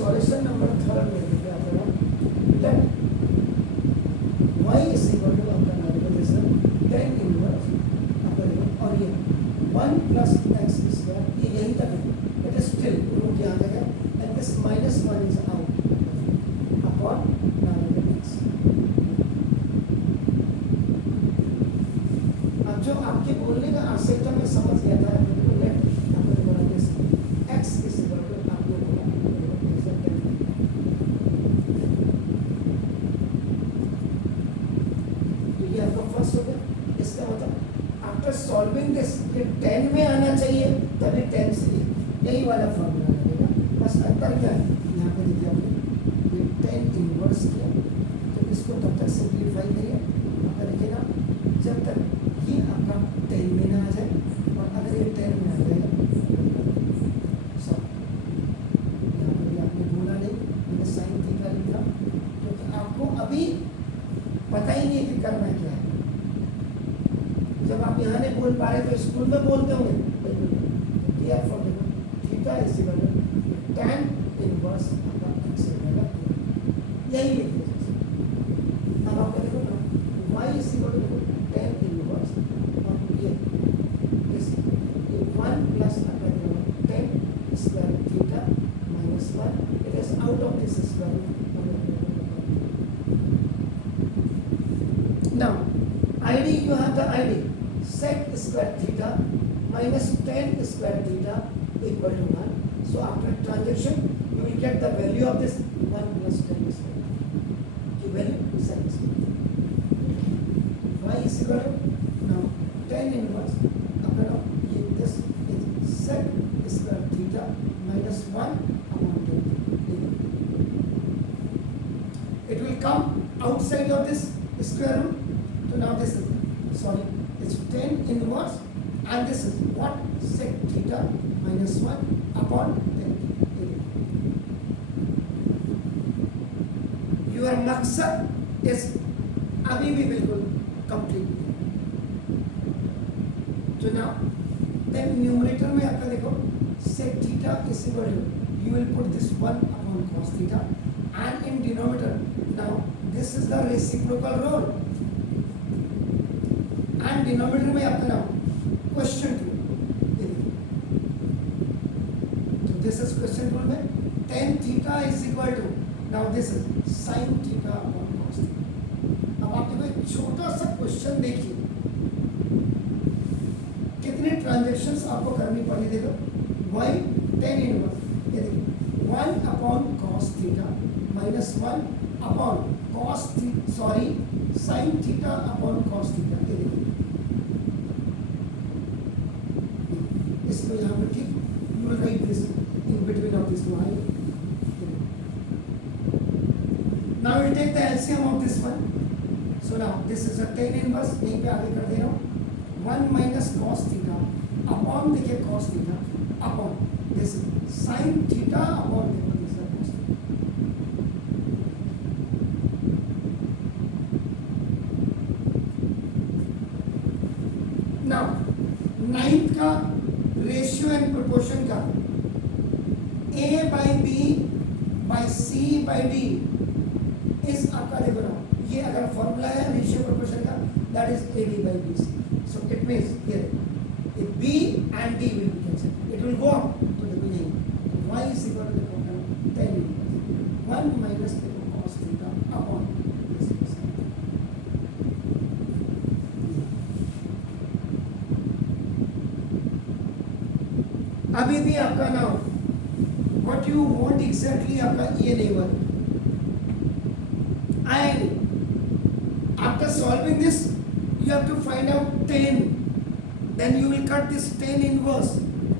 Solution number third में क्या करा let y is equal to आपका नॉर्मल दिस tan इनवर्स आपका देखो और ये 1 plus x square ये यहीं तक है इट इज स्टिल रूट यहाँ तक है and this minus 1 is out upon normal x। अब जो आपके बोलने का आशय मैं समझ गया था लेट आपको बोला this x is equal to आपने बोला फर्स्ट हो गया। इसका मतलब आफ्टर सॉल्विंग दिस ये 10 में आना चाहिए तभी 10 से यही वाला फॉर्मूला लगेगा। बस अंतर क्या है यहाँ पे देखिए आपने ये 10 इनवर्स किया तो इसको तब तक सिंप्लीफाई करिए अगर देखिएगा जब तक ये आपका 10 में ना आ जाए और अगर ये 10 में आ जाएगा सॉरी यहाँ पर भी आपने बोला नहीं मैंने साइन थीटा लिखा क्योंकि आपको अभी पता ही नहीं कि करना क्या है। जब आप यहाँ नहीं बोल पा रहे तो स्कूल में बोलते होंगे theta is equal to tan inverse upon x यही लिखिए। अब आपको देखो ना y is equal to tan inverse और ये इस 1 प्लस आपका tan square theta minus 1 it is out of this square. Now, ID you have the ID sec square theta minus tan square theta equal to 1. So after transaction, you will get the value of this 1 plus tan square. The value sec square. Y is equal to now tan inverse. After this is sec square theta minus 1 upon tan. It will come outside of this square root. So now this is sorry it's tan inverse and this is what sec theta minus 1 upon tan your मकसद is अभी भी बिल्कुल complete तो now then numerator में आपका देखो sec theta is equal to you will put this 1 upon cos theta and in denominator now this is the reciprocal rule and denominator में आपका नाम क्वेश्चन टू तो दिस इज क्वेश्चन टू में tan theta is equal to now this is sin theta upon cos theta. अब आप देखो एक छोटा सा क्वेश्चन देखिए कितने ट्रांजैक्शंस आपको करनी पड़ी देखो y tan इनवर्स ये देखिए 1 upon cos theta minus 1 upon cos theta sorry sin theta upon cos theta ये देखिए इसको यहाँ पर ठीक you will write this in between of this one now we take the LCM of this one so now this is a tan inverse यहीं पे आगे कर दे रहा हूँ 1 माइनस cos थीटा अपॉन देखिए cos theta upon this sin theta upon देखो this cos now ninth का रेशियो एंड प्रोपोर्शन का a by b by c by d is आपका देखो ना ये अगर फॉर्मूला है रेशियो प्रोपोर्शन का that is a d by b c so it means here if b and d will be cancel it will go up तो देखो नहीं y is equal to tan 1 minus cos theta upon अभी भी आपका now what you want exactly आपका ये नहीं बन and after solving this you have to find out 10 then you will cut this 10 inverse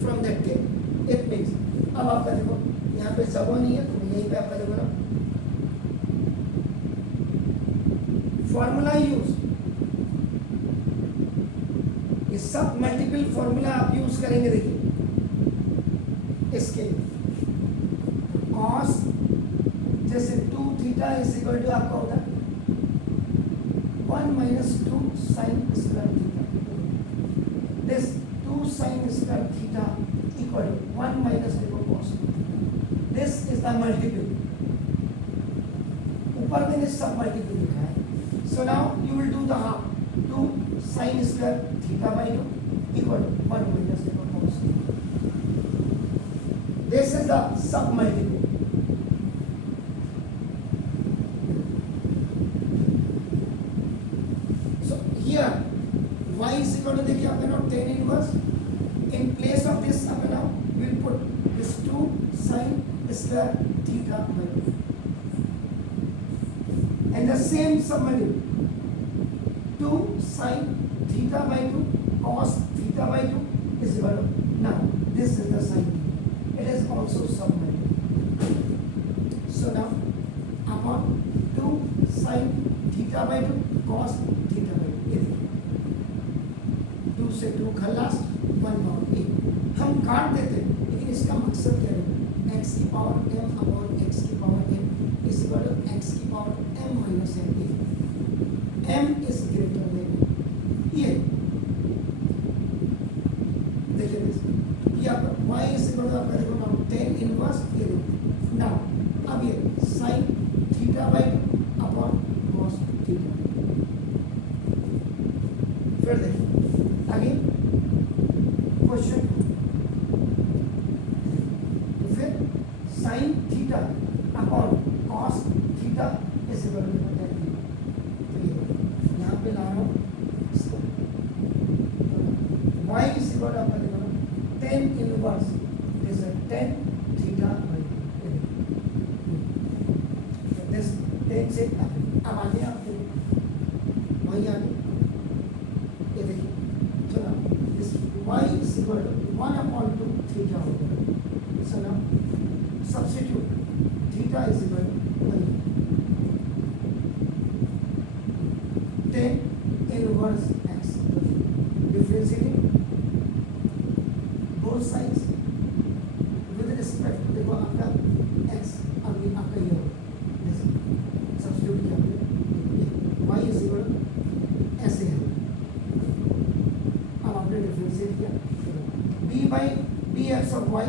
from that 10 it means अब आपका देखो यहाँ पे सब नहीं है तो यहीं पे आपका देखो ना फॉर्मूला यूज ये सब मल्टीपल फॉर्मूला आप यूज करेंगे देखिए इसके cos जैसे 2 थीटा इज इक्वल टू आपका होगा 1 minus 2 sine square theta this 2 sine square theta equal to 1 minus देखो cos this is the multiple, ऊपर मैंने सब मल्टीपल लिखा है। So now you will do the half, 2 sin square theta by 2 equal 1 minus cos। This is the submultiple. So here y is equal to, देखिए आपने now tan inverse, in place of this up and now we will put this 2 sin square theta by 2 and the same submenu 2 sin theta by 2 cos theta by 2 is equal to, now this is the sin theta, it is also submenu. So now upon 2 sin theta by 2 cos theta by 2 is 2 से 2 खलास 1 bound ए हम काट देते हैं, लेकिन इसका मकसद क्या है, x की पावर m अपॉन x की power n is equal to x की पावर m माइनस n ए, m इज ग्रेटर देन ये, देखिए ये आपका y इज इक्वल टू आपका देखो नाउ tan इनवर्स ये देखो नाउ अब ये sin theta by 2 upon cos theta, फिर देखिए आगे क्वेश्चन, तो फिर sin theta upon cos theta is equal to tan theta, तो ये यहाँ पे ला रहा हूँ इसको, y इज इक्वल टू आपका देखो tan inverse is tan theta by 2, this tan से अब आगे आप वही आगे ये देखिए, चलो this y is equal to 1 upon 2 theta होगा, so now substitute theta is equal to 1 tan inverse x, differentiating both sides with respect to देखो आपका x अभी आपका ये होगा, substitute किया आपने y is equal to ऐसे है, अब आपने डिफरेंशिएट किया b by dx of y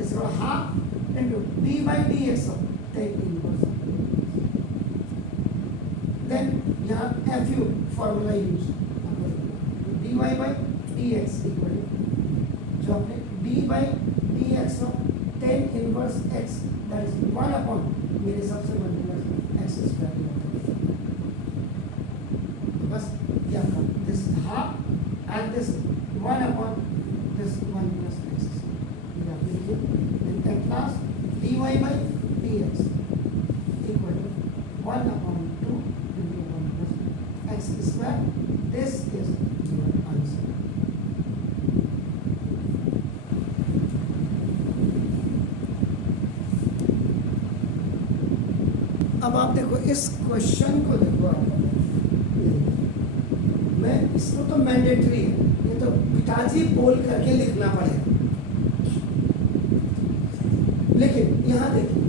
is equal to half into b by dx of tan inverse, then यहाँ fu formula use dy by dx equal to जो आपने b by dx of tan inverse x that is 1 upon मेरे हिसाब से 1 plus x square, बस ये आपका this half and this 1 upon this 1 plus x, ये आप लिखिए, then at last dy by dx equal to 1 upon 2 into 1 plus x square, this is your answer. अब आप देखो इस क्वेश्चन को देखो आप, मैं इसको तो मैंडेटरी है, ये तो पिताजी बोल करके लिखना पड़ेगा, लेकिन यहाँ देखिए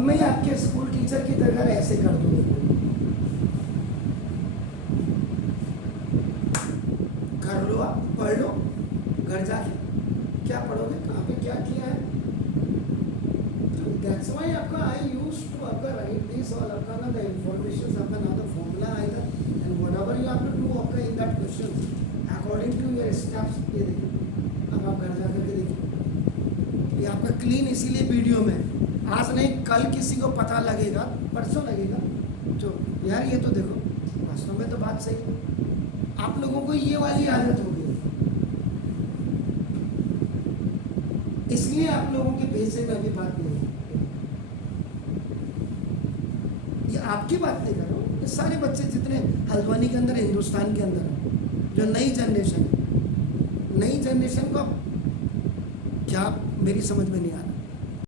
मैं आपके स्कूल टीचर की तरह ऐसे कर दूंगा, कर लो आप, पढ़ लो, घर जाके क्या पढ़ोगे, कहाँ पे क्या किया है, तो दैट्स व्हाई आपका आई यूज्ड टू आपका राइट दिस और आपका ना द इंफॉर्मेशन आपका ना द फॉर्मूला आएगा and whatever you have to do आपका in that question according to your steps, ये देखिए अब आप घर जाकर के देखिए, ये आपका क्लीन इसीलिए वीडियो में, आज नहीं कल किसी को पता लगेगा, परसों लगेगा, तो यार ये तो देखो वास्तव में तो बात सही, आप लोगों को ये वाली आदत हो गई, इसलिए आप लोगों के भेजे में अभी बात नहीं है, ये आपकी बात नहीं कर रहा हूँ, ये सारे बच्चे जितने हल्द्वानी के अंदर हिंदुस्तान के अंदर है, जो नई जनरेशन है, नई जनरेशन को क्या मेरी समझ में नहीं आ रहा,